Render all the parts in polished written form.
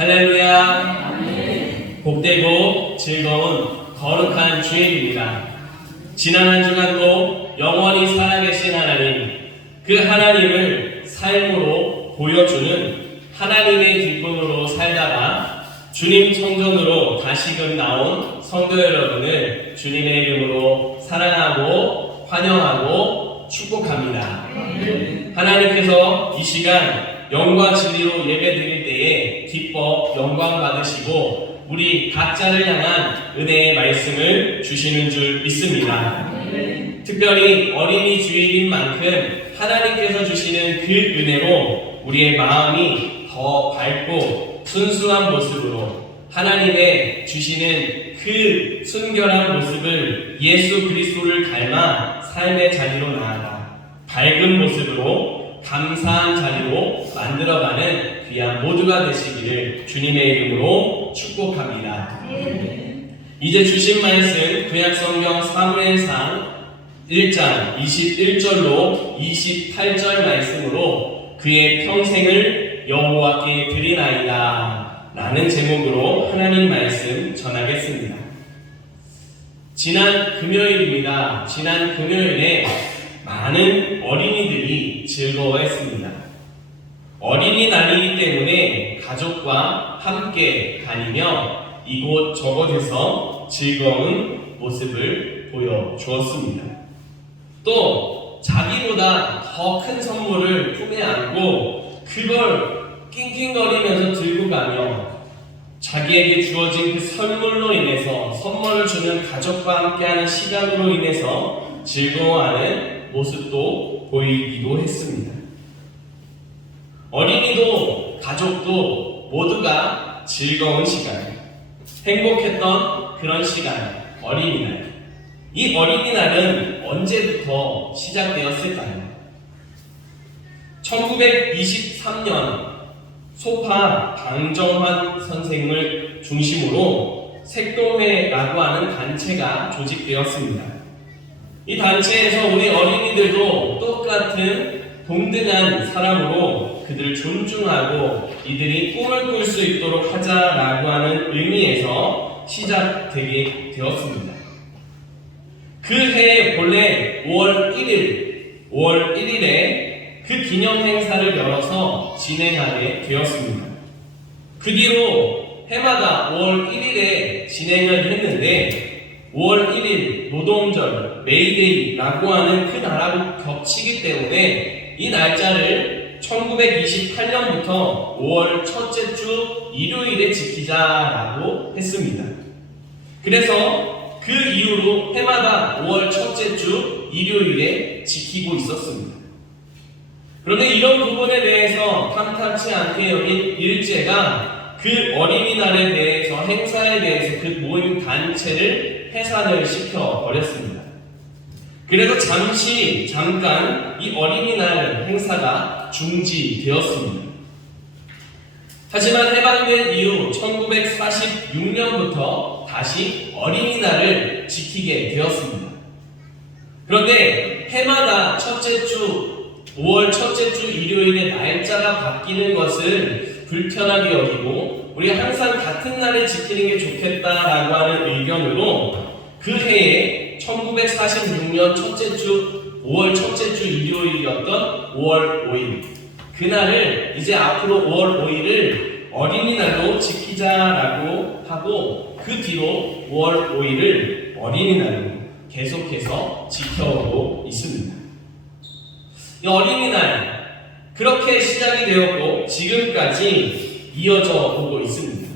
할렐루야. 복되고 즐거운 거룩한 주일입니다. 지난 한 주간도 영원히 살아계신 하나님, 그 하나님을 삶으로 보여주는 하나님의 기쁨으로 살다가 주님 성전으로 다시금 나온 성도 여러분을 주님의 이름으로 사랑하고 환영하고 축복합니다. 하나님께서 이 시간 영과 진리로 예배드릴 때에 기뻐 영광 받으시고 우리 각자를 향한 은혜의 말씀을 주시는 줄 믿습니다. 특별히 어린이 주일인 만큼 하나님께서 주시는 그 은혜로 우리의 마음이 더 밝고 순수한 모습으로 하나님의 주시는 그 순결한 모습을 예수 그리스도를 닮아 삶의 자리로 나아가 밝은 모습으로 감사한 자리로 만들어가는 귀한 모두가 되시기를 주님의 이름으로 축복합니다. 이제 주신 말씀 구약성경 사무엘상 1장 21절로 28절 말씀으로 그의 평생을 여호와께 드리나이다 라는 제목으로 하나님 말씀 전하겠습니다. 지난 금요일입니다. 지난 금요일에 많은 어린이들이 즐거워했습니다. 어린이날이기 때문에 가족과 함께 다니며 이곳저곳에서 즐거운 모습을 보여주었습니다. 또 자기보다 더 큰 선물을 품에 안고 그걸 낑낑거리면서 들고 가며 자기에게 주어진 그 선물로 인해서 선물을 주는 가족과 함께하는 시간으로 인해서 즐거워하는 모습도 보이기도 했습니다. 어린이도 가족도 모두가 즐거운 시간, 행복했던 그런 시간, 어린이날. 이 어린이날은 언제부터 시작되었을까요? 1923년 소파 방정환 선생을 중심으로 색동회라고 하는 단체가 조직되었습니다. 이 단체에서 우리 어린이들도 똑같은 동등한 사람으로 그들을 존중하고 이들이 꿈을 꿀 수 있도록 하자라고 하는 의미에서 시작되게 되었습니다. 그 해에 본래 5월 1일에 그 기념 행사를 열어서 진행하게 되었습니다. 그 뒤로 해마다 5월 1일에 진행을 했는데 5월 1일 노동절 메이데이라고 하는 그 날하고 겹치기 때문에 이 날짜를 1928년부터 5월 첫째 주 일요일에 지키자라고 했습니다. 그래서 그 이후로 해마다 5월 첫째 주 일요일에 지키고 있었습니다. 그런데 이런 부분에 대해서 탐탁치 않게 여긴 일제가 그 어린이날에 대해서 행사에 대해서 그 모임 단체를 해산을 시켜버렸습니다. 그래서 잠깐 이 어린이날 행사가 중지되었습니다. 하지만 해방된 이후 1946년부터 다시 어린이날을 지키게 되었습니다. 그런데 해마다 5월 첫째 주 일요일에 날짜가 바뀌는 것을 불편하게 여기고 우리 항상 같은 날에 지키는 게 좋겠다라고 하는 의견으로 그 해에 1946년 5월 첫째 주 일요일이었던 5월 5일 그날을 이제 앞으로 5월 5일을 어린이날로 지키자라고 하고 그 뒤로 5월 5일을 어린이날로 계속해서 지켜오고 있습니다. 이 어린이날 그렇게 시작이 되었고 지금까지 이어져 오고 있습니다.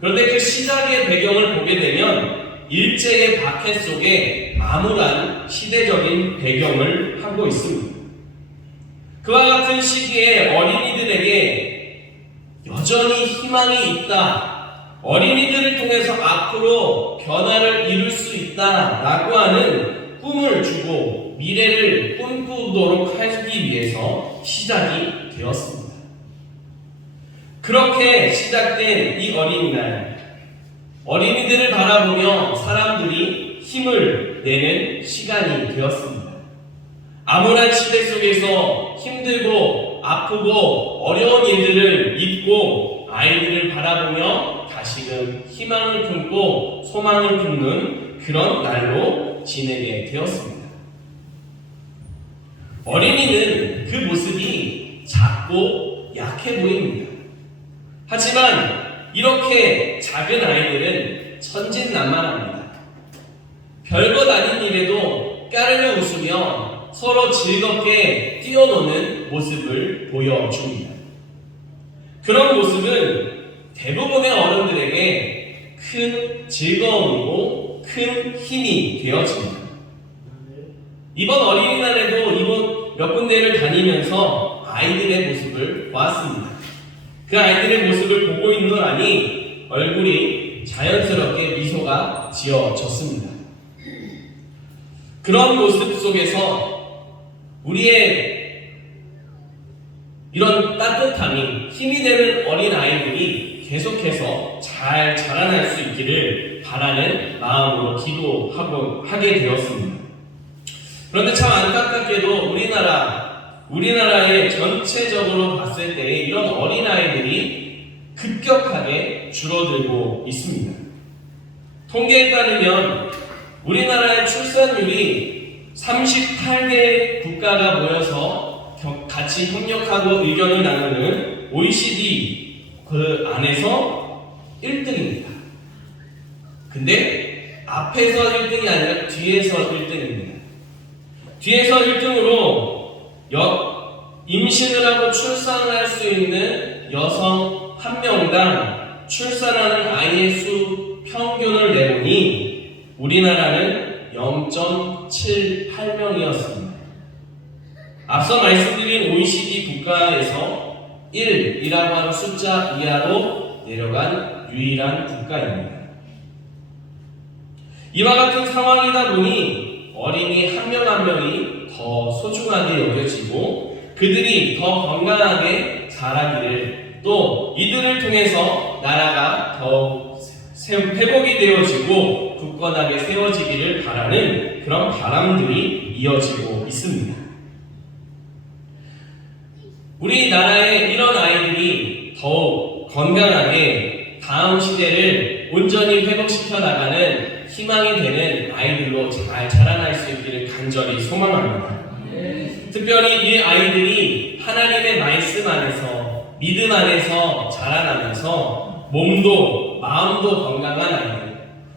그런데 그 시작의 배경을 보게 되면 일제의 박해 속에 암울한 시대적인 배경을 하고 있습니다. 그와 같은 시기에 어린이들에게 여전히 희망이 있다, 어린이들을 통해서 앞으로 변화를 이룰 수 있다라고 하는 꿈을 주고 미래를 꿈꾸도록 하기 위해서 시작이 되었습니다. 그렇게 시작된 이 어린이날, 어린이들을 바라보며 사람들이 힘을 내는 시간이 되었습니다. 암울한 시대 속에서 힘들고 아프고 어려운 일들을 잊고 아이들을 바라보며 다시금 희망을 품고 소망을 품는 그런 날로 지내게 되었습니다. 어린이는 그 모습이 작고 약해 보입니다. 하지만 이렇게 작은 아이들은 천진난만합니다. 별것 아닌 일에도 까르르 웃으며 서로 즐겁게 뛰어노는 모습을 보여줍니다. 그런 모습은 대부분의 어른들에게 큰 즐거움이고 큰 힘이 되어집니다. 이번 어린이날에도 이번 몇 군데를 다니면서 아이들의 모습을 보았습니다. 그 아이들의 모습을 보고 있노라니 얼굴이 자연스럽게 미소가 지어졌습니다. 그런 모습 속에서 우리의 이런 따뜻함이 힘이 되는 어린 아이들이 계속해서 잘 자라날 수 있기를 바라는 마음으로 기도하게 되었습니다. 그런데 참 안타깝게도 우리나라의 전체적으로 봤을 때 이런 어린 아이들이 급격하게 줄어들고 있습니다. 통계에 따르면 우리나라의 출산율이 38개 국가가 모여서 같이 협력하고 의견을 나누는 OECD 그 안에서 1등입니다. 근데 앞에서 1등이 아니라 뒤에서 1등입니다. 뒤에서 1등으로 임신을 하고 출산을 할 수 있는 여성 한 명당 출산하는 아이의 수 평균을 내보니 우리나라는 0.78명이었습니다. 앞서 말씀드린 OECD 국가에서 1이라고 하는 숫자 이하로 내려간 유일한 국가입니다. 이와 같은 상황이다 보니 어린이 한 명 한 명이 더 소중하게 여겨지고 그들이 더 건강하게 자라기를 또 이들을 통해서 나라가 더욱 회복이 되어지고 굳건하게 세워지기를 바라는 그런 바람들이 이어지고 있습니다. 우리나라의 이런 아이들이 더욱 건강하게 다음 시대를 온전히 회복시켜 나가는 희망이 되는 아이들로 잘 자라날 수 있기를 간절히 소망합니다. 특별히 이 아이들이 하나님의 말씀 안에서 믿음 안에서 자라나면서 몸도 마음도 건강한 아이들,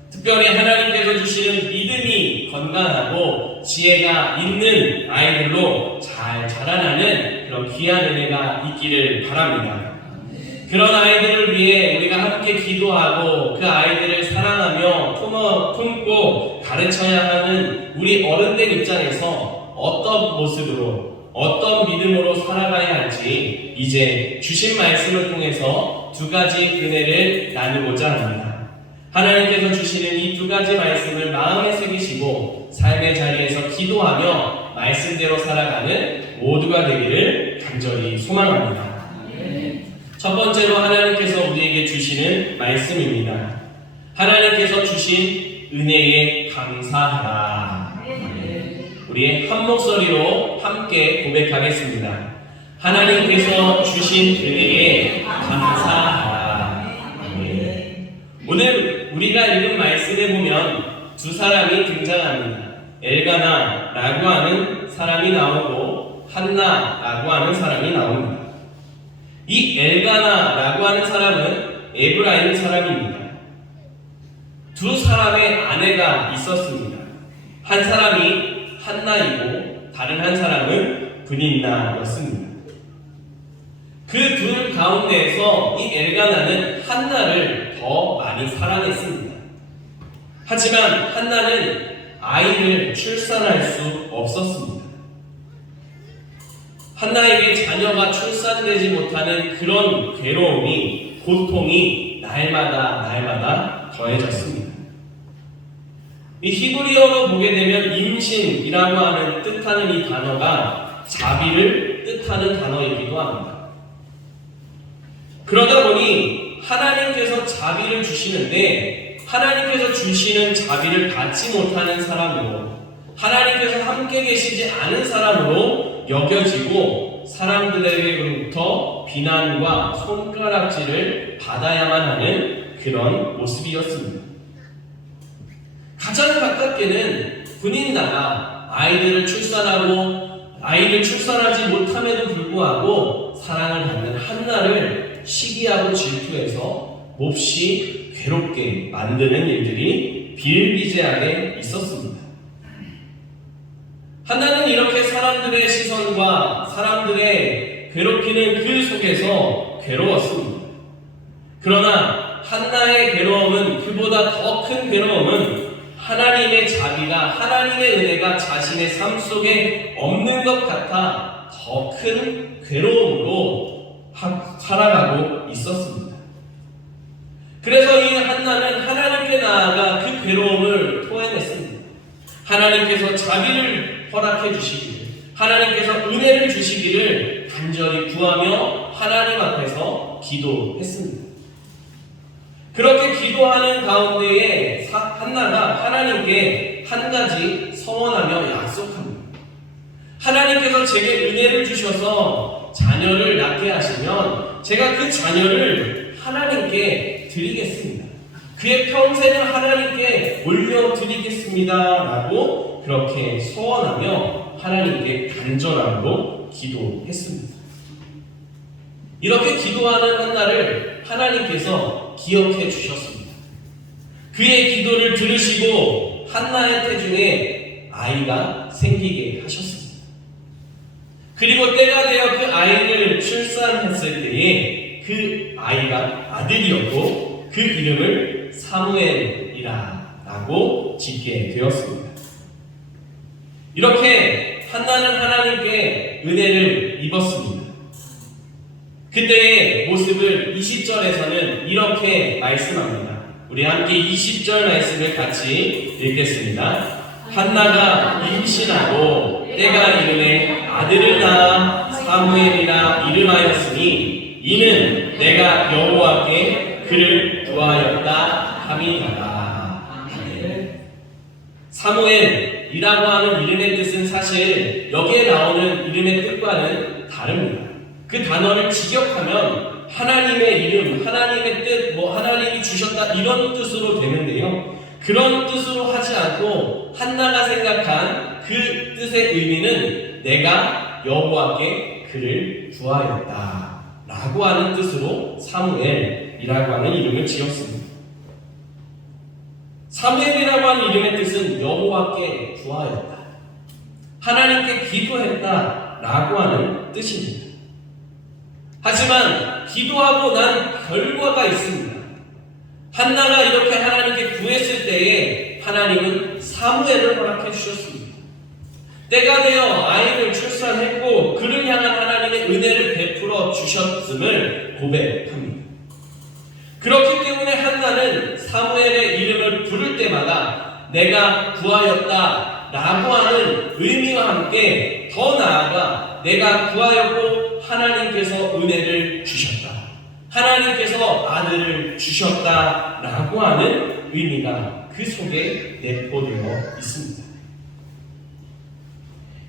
특별히 하나님께서 주시는 믿음이 건강하고 지혜가 있는 아이들로 잘 자라나는 그런 귀한 은혜가 있기를 바랍니다. 그런 아이들을 위해 우리가 함께 기도하고 그 아이들을 사랑하며 품고 가르쳐야 하는 우리 어른들 입장에서 어떤 모습으로 어떤 믿음으로 살아가야 할지 이제 주신 말씀을 통해서 두 가지 은혜를 나누고자 합니다. 하나님께서 주시는 이 두 가지 말씀을 마음에 새기시고 삶의 자리에서 기도하며 말씀대로 살아가는 모두가 되기를 간절히 소망합니다. 첫 번째로 하나님께서 우리에게 주시는 말씀입니다. 하나님께서 주신 은혜에 감사하라. 우리의 한 목소리로 함께 고백하겠습니다. 하나님께서 주신 은혜에 감사하라. 오늘 우리가 읽은 말씀에 보면 두 사람이 등장합니다. 엘가나라고 하는 사람이 나오고 한나라고 하는 사람이 나옵니다. 이 엘가나라고 하는 사람은 에브라임 사람입니다. 두 사람의 아내가 있었습니다. 한 사람이 한나이고 다른 한 사람은 브닌나였습니다. 그 둘 가운데에서 이 엘가나는 한나를 더 많이 사랑했습니다. 하지만 한나는 아이를 출산할 수 없었습니다. 한나에게 자녀가 출산되지 못하는 그런 괴로움이, 고통이 날마다 더해졌습니다. 이 히브리어로 보게 되면 임신이라고 하는 뜻하는 이 단어가 자비를 뜻하는 단어이기도 합니다. 그러다 보니 하나님께서 자비를 주시는데 하나님께서 주시는 자비를 받지 못하는 사람으로, 하나님께서 함께 계시지 않은 사람으로 여겨지고 사람들에게로부터 비난과 손가락질을 받아야만 하는 그런 모습이었습니다. 가장 가깝게는 군인다가 아이를 출산하지 못함에도 불구하고 사랑을 받는 한나를 시기하고 질투해서 몹시 괴롭게 만드는 일들이 비일비재하게 있었습니다. 한나는 이렇게 사람들의 시선과 사람들의 괴롭히는 그 속에서 괴로웠습니다. 그러나 한나의 괴로움은 그보다 더 큰 괴로움은 하나님의 자비가, 하나님의 은혜가 자신의 삶 속에 없는 것 같아 더 큰 괴로움으로 살아가고 있었습니다. 그래서 이 한나는 하나님께 나아가 그 괴로움을 토해냈습니다. 하나님께서 자비를 허락해 주시기를, 하나님께서 은혜를 주시기를 간절히 구하며 하나님 앞에서 기도했습니다. 그렇게 기도하는 가운데에 한나가 하나님께 한 가지 서원하며 약속합니다. 하나님께서 제게 은혜를 주셔서 자녀를 낳게 하시면 제가 그 자녀를 하나님께 드리겠습니다. 그의 평생을 하나님께 올려드리겠습니다 라고 그렇게 서원하며 하나님께 간절함으로 기도했습니다. 이렇게 기도하는 한나를 하나님께서 기억해 주셨습니다. 그의 기도를 들으시고 한나의 태중에 아이가 생기게 하셨습니다. 그리고 때가 되어 그 아이를 출산했을 때에 그 아이가 아들이었고 그 이름을 사무엘이라고 짓게 되었습니다. 이렇게 한나는 하나님께 은혜를 입었습니다. 그때의 모습을 20절에서는 이렇게 말씀합니다. 우리 함께 20절 말씀을 같이 읽겠습니다. 한나가 임신하고 때가 이르매 아들을 낳아 사무엘이라 이름하였으니 이는 내가 여호와께 그를 구하였다 함이니라. 사무엘이라고 하는 이름의 뜻은 사실 여기에 나오는 이름의 뜻과는 다릅니다. 그 단어를 직역하면 하나님의 이름, 하나님의 뜻, 하나님이 주셨다 이런 뜻으로 되는데요. 그런 뜻으로 하지 않고 한나가 생각한 그 뜻의 의미는 내가 여호와께 그를 구하였다 라고 하는 뜻으로 사무엘이라고 하는 이름을 지었습니다. 사무엘이라고 하는 이름의 뜻은 여호와께 구하였다, 하나님께 기도했다 라고 하는 뜻입니다. 하지만 기도하고 난 결과가 있습니다. 한나가 이렇게 하나님께 구했을 때에 하나님은 사무엘을 허락해 주셨습니다. 때가 되어 아이를 출산했고 그를 향한 하나님의 은혜를 베풀어 주셨음을 고백합니다. 그렇기 때문에 한나는 사무엘의 이름을 부를 때마다 내가 구하였다 라고 하는 의미와 함께 더 나아가 내가 구하였고 하나님께서 은혜를 주셨다, 하나님께서 아들을 주셨다 라고 하는 의미가 그 속에 내포되어 있습니다.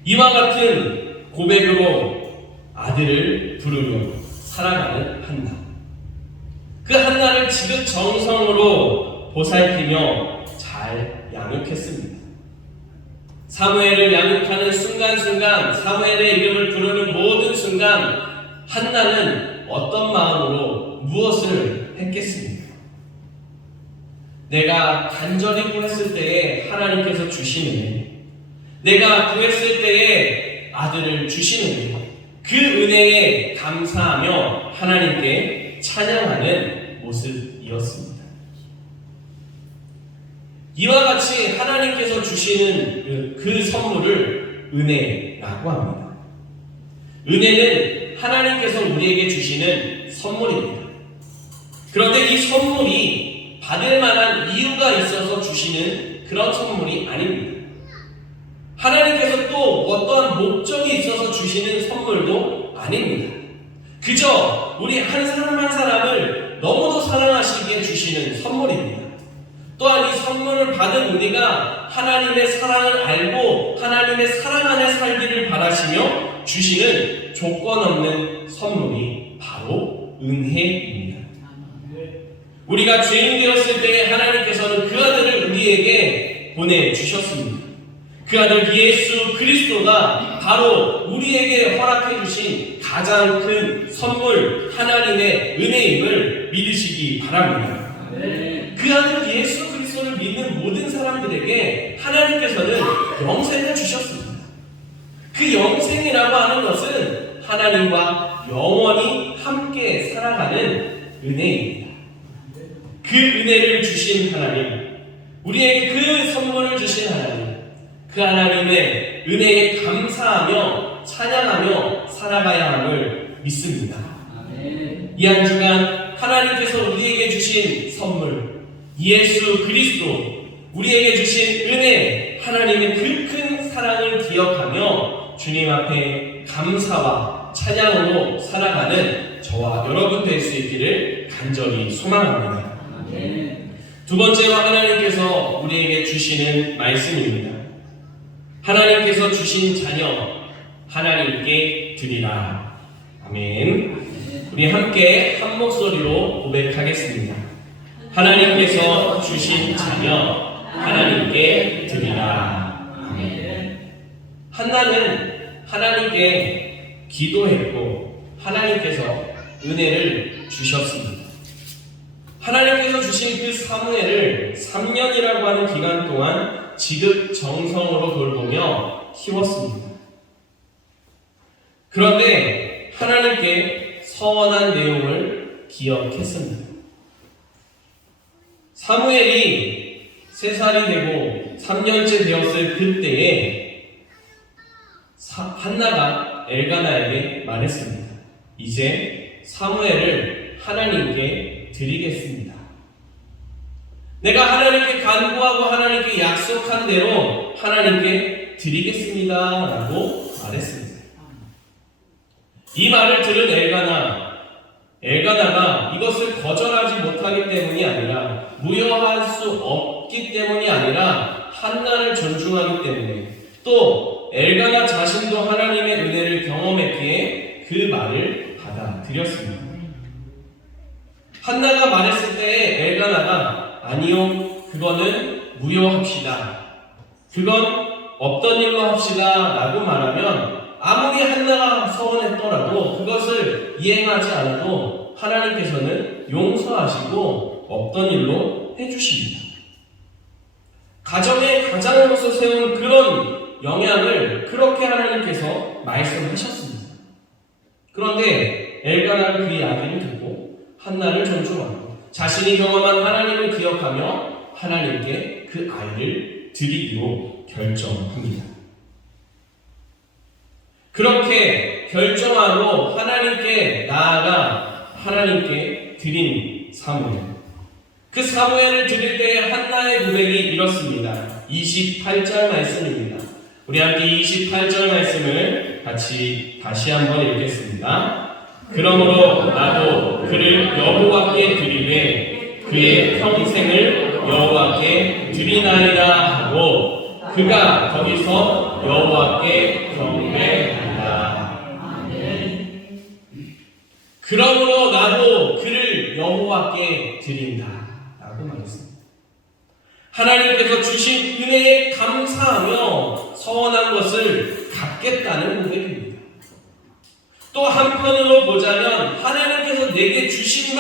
이와 같은 고백으로 아들을 부르며 살아가는 한나, 그 한나를 지극 정성으로 보살피며 잘 양육했습니다. 사무엘을 양육하는 순간순간, 사무엘의 이름을 부르는 모든 순간 한나는 어떤 마음으로 무엇을 했겠습니까? 내가 간절히 구했을 때에 하나님께서 주시는, 내가 구했을 때에 아들을 주시는 그 은혜에 감사하며 하나님께 찬양하는 모습이었습니다. 이와 같이 하나님께서 주시는 그 선물을 은혜라고 합니다. 은혜는 하나님께서 우리에게 주시는 선물입니다. 그런데 이 선물이 받을 만한 이유가 있어서 주시는 그런 선물이 아닙니다. 하나님께서 또 어떠한 목적이 있어서 주시는 선물도 아닙니다. 그저 우리 한 사람 한 사람을 너무도 사랑하시기에 주시는 선물입니다. 또한 이 선물을 받은 우리가 하나님의 사랑을 알고 하나님의 사랑 안에 살기를 바라시며 주시는 조건 없는 선물이 바로 바로 은혜입니다. 우리가 죄인 되었을 때 하나님께서는 그 아들을 우리에게 보내주셨습니다. 그 아들 예수 그리스도가 바로 우리에게 허락해 주신 가장 큰 선물, 하나님의 은혜임을 믿으시기 바랍니다. 그 아들 예수 그리스도를 믿는 모든 사람들에게 하나님께서는 영생을 주셨습니다. 그 영생이라고 하는 것은 하나님과 영원히 함께 살아가는 은혜입니다. 그 은혜를 주신 하나님, 우리에게 그 선물을 주신 하나님, 그 하나님의 은혜에 감사하며 찬양하며 살아가야 함을 믿습니다. 이 한 주간 하나님께서 우리에게 주신 선물, 예수 그리스도, 우리에게 주신 은혜, 하나님의 그 큰 사랑을 기억하며 주님 앞에 감사와 찬양으로 살아가는 저와 여러분 될 수 있기를 간절히 소망합니다. 두 번째로 하나님께서 우리에게 주시는 말씀입니다. 하나님께서 주신 자녀 하나님께 드리라. 아멘. 우리 함께 한 목소리로 고백하겠습니다. 하나님께서 주신 자녀 하나님께 드리라. 아멘. 한나는 하나님께 기도했고 하나님께서 은혜를 주셨습니다. 하나님께서 주신 그 사무엘을 3년이라고 하는 기간 동안 지극정성으로 돌보며 키웠습니다. 그런데 하나님께 서원한 내용을 기억했습니다. 사무엘이 3살이 되고 3년째 되었을 그때에 한나가 엘가나에게 말했습니다. 이제 사무엘을 하나님께 드리겠습니다. 내가 하나님께 간구하고 하나님께 약속한 대로 하나님께 드리겠습니다 라고 말했습니다. 이 말을 들은 엘가나가 이것을 거절하지 못하기 때문이 아니라 무효할 수 없기 때문이 아니라 한나를 존중하기 때문에 또 엘가나 자신도 하나님의 은혜를 경험했기에 그 말을 받아들였습니다. 한나가 말했을 때 엘가나가 아니요, 그거는 무효합시다. 그건 없던 일로 합시다 라고 말하면 아무리 한나가 서원했더라도 그것을 이행하지 않아도 하나님께서는 용서하시고 없던 일로 해주십니다. 가정의 가장으로서 세운 그런 영향을 그렇게 하나님께서 말씀하셨습니다. 그런데 엘가나는 그 이야기를 듣고 한나를 존중하고 자신이 경험한 하나님을 기억하며 하나님께 그 아이를 드리기로 결정합니다. 그렇게 결정하고 하나님께 나아가 하나님께 드린 사무엘. 그 사무엘을 드릴 때 한나의 고백이 이렇습니다. 28절 말씀입니다. 우리 함께 28절 말씀을 같이 다시 한번 읽겠습니다. 그러므로 나도 그를 여호와께 드리되 그의 평생을 여호와께 드리나이다 하고 그가 거기서 여호와께 경배한다. 그러므로 나도 그를 여호와께 드린다 라고 말했습니다. 하나님께서 주신 은혜에 감사하며 서원한 것을 갚겠다는 고백입니다. 또 한편으로 보자면 하나님께서 내게 주신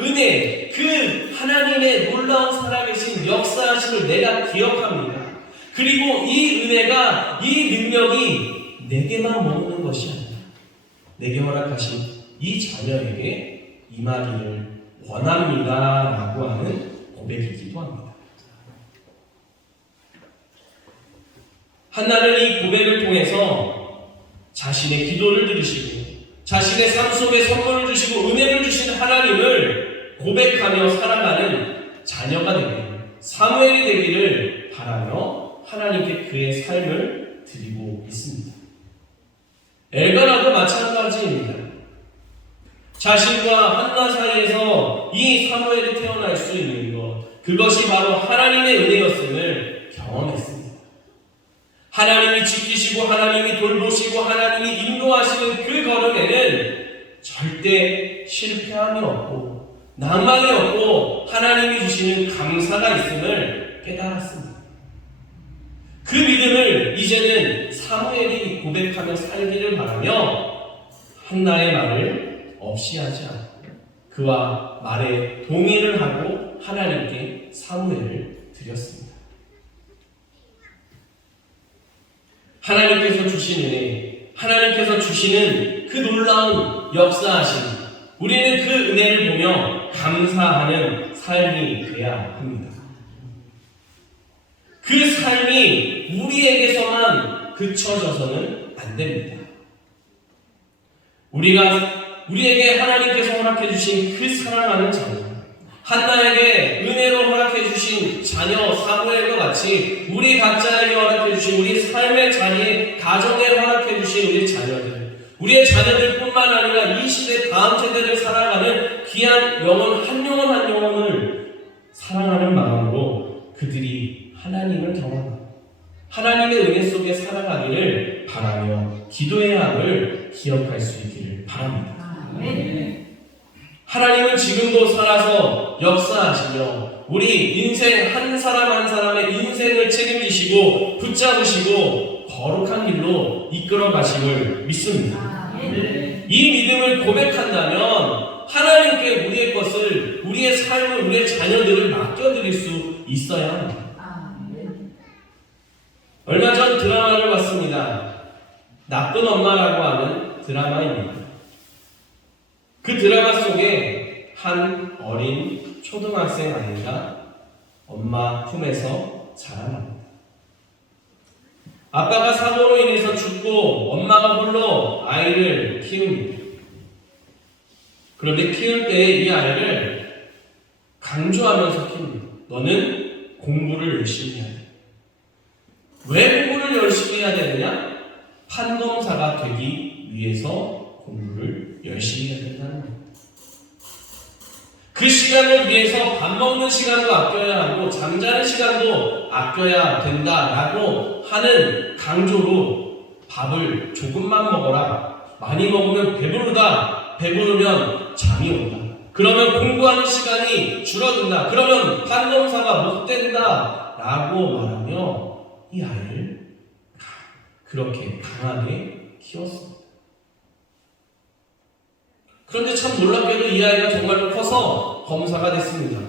은혜, 그 하나님의 놀라운 살아계신 역사하심을 내가 기억합니다. 그리고 이 은혜가, 이 능력이 내게만 머무는 것이 아니라 내게 허락하신 이 자녀에게 임하기를 원합니다 라고 하는 고백이기도 합니다. 한나는 이 고백을 통해서 자신의 기도를 들으시고 자신의 삶 속에 선물을 주시고 은혜를 주신 하나님을 고백하며 살아가는 자녀가 되기를, 사무엘이 되기를 바라며 하나님께 그의 삶을 드리고 있습니다. 엘가나도 마찬가지입니다. 자신과 한나 사이에서 이 사무엘이 태어날 수 있는 것, 그것이 바로 하나님의 은혜였음을 경험했습니다. 하나님이 지키시고 하나님이 돌보시고 하나님이 인도하시는 그 걸음에는 절대 실패함이 없고 낭만이 없고 하나님이 주시는 감사가 있음을 깨달았습니다. 그 믿음을 이제는 사무엘이 고백하며 살기를 바라며 한나의 말을 없이 하지 않고 그와 말에 동의를 하고 하나님께 사무엘을 드렸습니다. 하나님께서 주신 은혜, 하나님께서 주시는 그 놀라운 역사하심, 우리는 그 은혜를 보며 감사하는 삶이 돼야 합니다. 그 삶이 우리에게서만 그쳐져서는 안 됩니다. 우리에게 하나님께서 허락해 주신 그 사랑하는 자녀, 한나에게 은혜로 허락해 주신 자녀 사무엘과 같이 우리 각자에게 허락해 주신 우리 삶의 자리에 가정에 허락해 주신 우리 자녀들, 우리의 자녀들뿐만 아니라 이 시대 다음 세대를 살아가는 귀한 영혼 한 영혼을 사랑하는 마음으로 그들이 하나님을 경험하고 하나님의 은혜 속에 살아가기를 바라며 기도의 함을 기억할 수 있기를 바랍니다. 하나님은 지금도 살아서 역사하시며 우리 인생 한 사람 한 사람의 인생을 책임지시고 붙잡으시고 거룩한 길로 이끌어 가심을 믿습니다. 이 믿음을 고백한다면 하나님께 우리의 것을, 우리의 삶을, 우리의 자녀들을 맡겨드릴 수 있어야 합니다. 얼마 전 드라마를 봤습니다. 나쁜 엄마라고 하는 드라마입니다. 그 드라마 속에 한 어린 초등학생 아이가 엄마 품에서 자라납니다. 아빠가 사고로 인해서 죽고 엄마가 홀로 아이를 키웁니다. 그런데 키울 때 이 아이를 강조하면서 키웁니다. 너는 공부를 열심히 해야 돼. 왜 공부를 열심히 해야 되느냐? 판검사가 되기 위해서 공부를 열심히 해야 된다는 겁니다. 그 시간을 위해서 밥 먹는 시간도 아껴야 하고 잠자는 시간도 아껴야 된다라고 하는 강조로 밥을 조금만 먹어라. 많이 먹으면 배부르다. 배부르면 잠이 온다. 그러면 공부하는 시간이 줄어든다. 그러면 판검사가 못 된다. 라고 말하며 이 아이를 그렇게 강하게 키웠습니다. 그런데 참 놀랍게도 이 아이가 정말로 커서 검사가 됐습니다.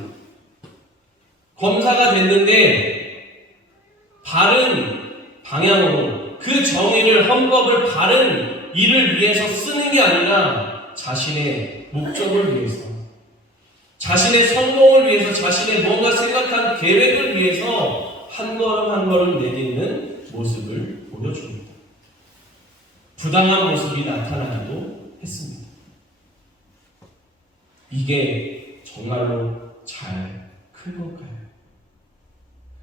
검사가 됐는데 바른 방향으로 그 정의를, 헌법을 바른 일을 위해서 쓰는 게 아니라 자신의 목적을 위해서, 자신의 성공을 위해서, 자신의 뭔가 생각한 계획을 위해서 한 걸음 한 걸음 내딛는 모습을 보여줍니다. 부당한 모습이 나타나기도 했습니다. 이게 정말로 잘 큰 걸까요?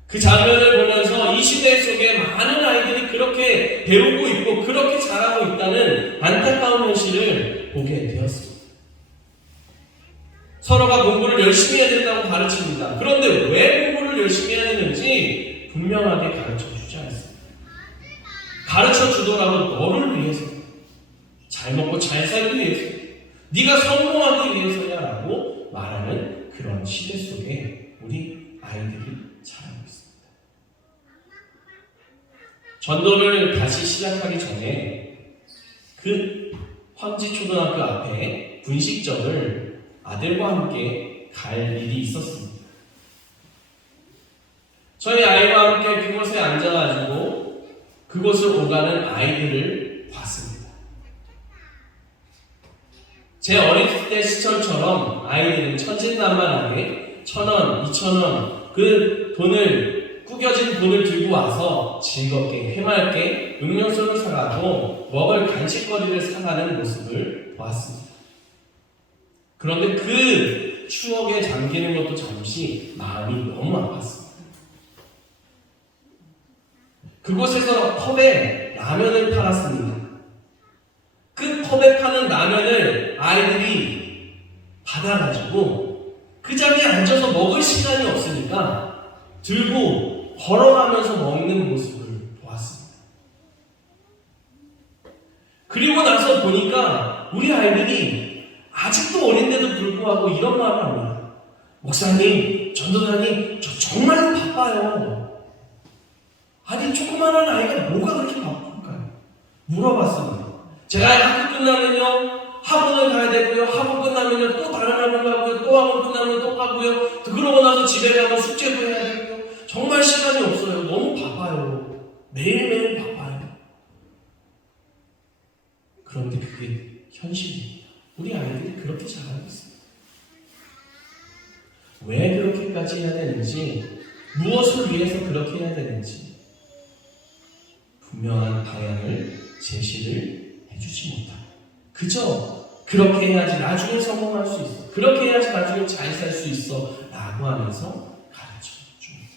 그 장면을 보면서 이 시대 속에 많은 아이들이 그렇게 배우고 있고 그렇게 잘하고 있다는 안타까운 현실을 보게 되었습니다. 서로가 공부를 열심히 해야 된다고 가르칩니다. 그런데 왜 공부를 열심히 해야 되는지 분명하게 가르쳐 주지 않습니다. 가르쳐 주더라도 너를 위해서, 잘 먹고 잘 살기 위해서, 네가 성공하기 위해서야 라고 말하는 그런 시대 속에 우리 아이들이 자라고 있습니다. 전도를 다시 시작하기 전에 그 황지초등학교 앞에 분식점을 아들과 함께 갈 일이 있었습니다. 저희 아이와 함께 그곳에 앉아가지고 그곳을 오가는 아이들을 봤습니다. 제 어릴 때 시절처럼 아이들은 천진난만하게 1,000원, 2,000원 그 돈을, 구겨진 돈을 들고 와서 즐겁게 해맑게 음료수를 사가고 먹을 간식거리를 사가는 모습을 보았습니다. 그런데 그 추억에 잠기는 것도 잠시 마음이 너무 아팠습니다. 그곳에서 컵에 라면을 팔았습니다. 그 컵에 파는 라면을 아이들이 받아가지고 그 자리에 앉아서 먹을 시간이 없으니까 들고 걸어가면서 먹는 모습을 보았습니다. 그리고 나서 보니까 우리 아이들이 아이들이 아직도 어린데도 불구하고 이런 말을 합니다. 목사님, 전도사님, 저 정말 바빠요. 아니, 조그마한 아이가 뭐가 그렇게 바쁠까요? 물어봤습니다. 제가 학교 끝나면요, 학원을 가야 되고요, 학원 끝나면요, 또 다른 학원 가고요, 또 학원 끝나면 또 가고요, 그러고 나서 집에 가서 숙제도 해야 되고요. 정말 시간이 없어요. 너무 바빠요. 매일매일 바빠요. 그런데 그게 현실입니다. 우리 아이들이 그렇게 자라고 있습니다. 왜 그렇게까지 해야 되는지, 무엇을 위해서 그렇게 해야 되는지 분명한 방향을 제시를 해주지 못합니다. 그저 그렇게 해야지 나중에 성공할 수 있어, 그렇게 해야지 나중에 잘 살 수 있어 라고 하면서 가르쳐 줍니다.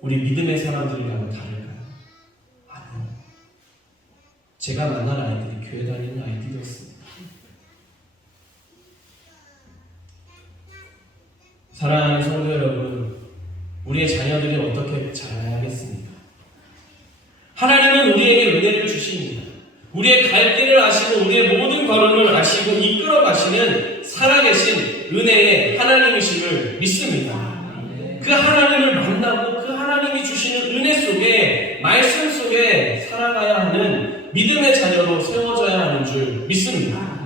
우리 믿음의 사람들이랑은 다를까요? 아니요. 제가 만난 아이들이 교회 다니는 아이들이었습니다. 사랑하는 성도 여러분, 우리의 자녀들이 어떻게 자라야겠습니까? 하나님은 우리에게 은혜를 주십니다. 우리의 갈 길을 아시고 우리의 모든 걸음을 아시고 이끌어 가시는 살아계신 은혜의 하나님이심을 믿습니다. 그 하나님을 만나고 그 하나님이 주시는 은혜 속에, 말씀 속에 살아가야 하는 믿음의 자녀로 세워져야 하는 줄 믿습니다.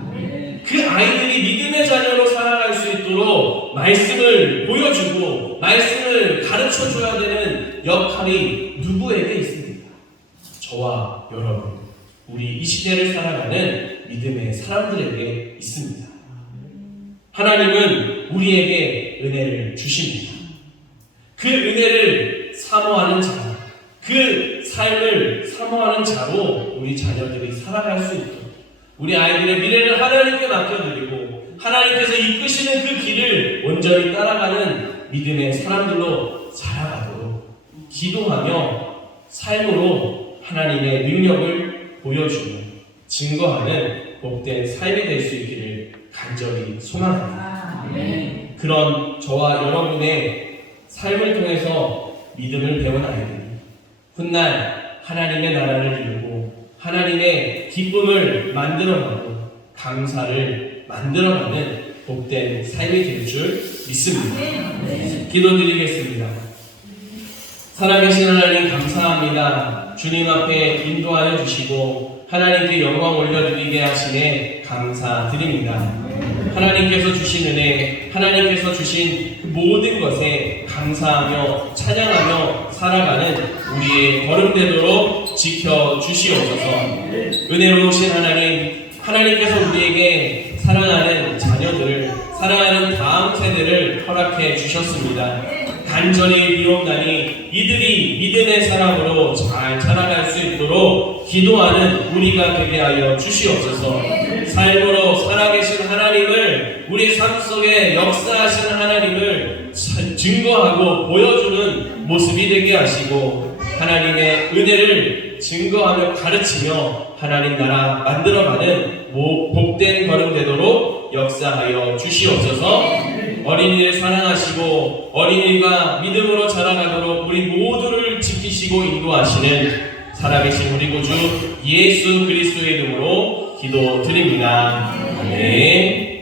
그 아이들이 믿음의 자녀로 살아갈 수 있도록 말씀을 보여주고 말씀을 가르쳐줘야 되는 역할이 누구에게 있습니까? 저와 여러분, 우리 이 시대를 살아가는 믿음의 사람들에게 있습니다. 하나님은 우리에게 은혜를 주십니다. 그 은혜를 사모하는 자, 그 삶을 사모하는 자로 우리 자녀들이 살아갈 수 있도록, 우리 아이들의 미래를 하나님께 맡겨드리고 하나님께서 이끄시는 그 길을 온전히 따라가는 믿음의 사람들로 자라가도록 기도하며 삶으로 하나님의 능력을 보여주며 증거하는 복된 삶이 될 수 있기를 간절히 소망합니다. 그런 저와 여러분의 삶을 통해서 믿음을 배운 아이들이 훗날 하나님의 나라를 이루고 하나님의 기쁨을 만들어가고 감사를 만들어가는 복된 삶이 될 줄 믿습니다. 기도드리겠습니다. 살아계신 하나님 감사합니다. 주님 앞에 인도하여 주시고 하나님께 영광 올려드리게 하시네 감사드립니다. 하나님께서 주신 은혜, 하나님께서 주신 그 모든 것에 감사하며 찬양하며 살아가는 우리의 걸음되도록 지켜주시옵소서. 은혜로우신 하나님, 하나님께서 우리에게 사랑하는 자녀들을, 사랑하는 다음 세대를 허락해 주셨습니다. 간절히 비옵나니 이들이 믿음의 사람으로 잘 자라갈 수 있도록 기도하는 우리가 되게 하여 주시옵소서. 삶으로 살아계신 하나님을, 우리 삶 속에 역사하시는 하나님을 증거하고 보여주는 모습이 되게 하시고 하나님의 은혜를 증거하며 가르치며 하나님 나라 만들어가는 복된 걸음 되도록 역사하여 주시옵소서. 어린이를 사랑하시고 어린이가 믿음으로 자라가도록 우리 모두를 지키시고 인도하시는 살아계신 우리 구주 예수 그리스도의 이름으로 기도드립니다. 아멘.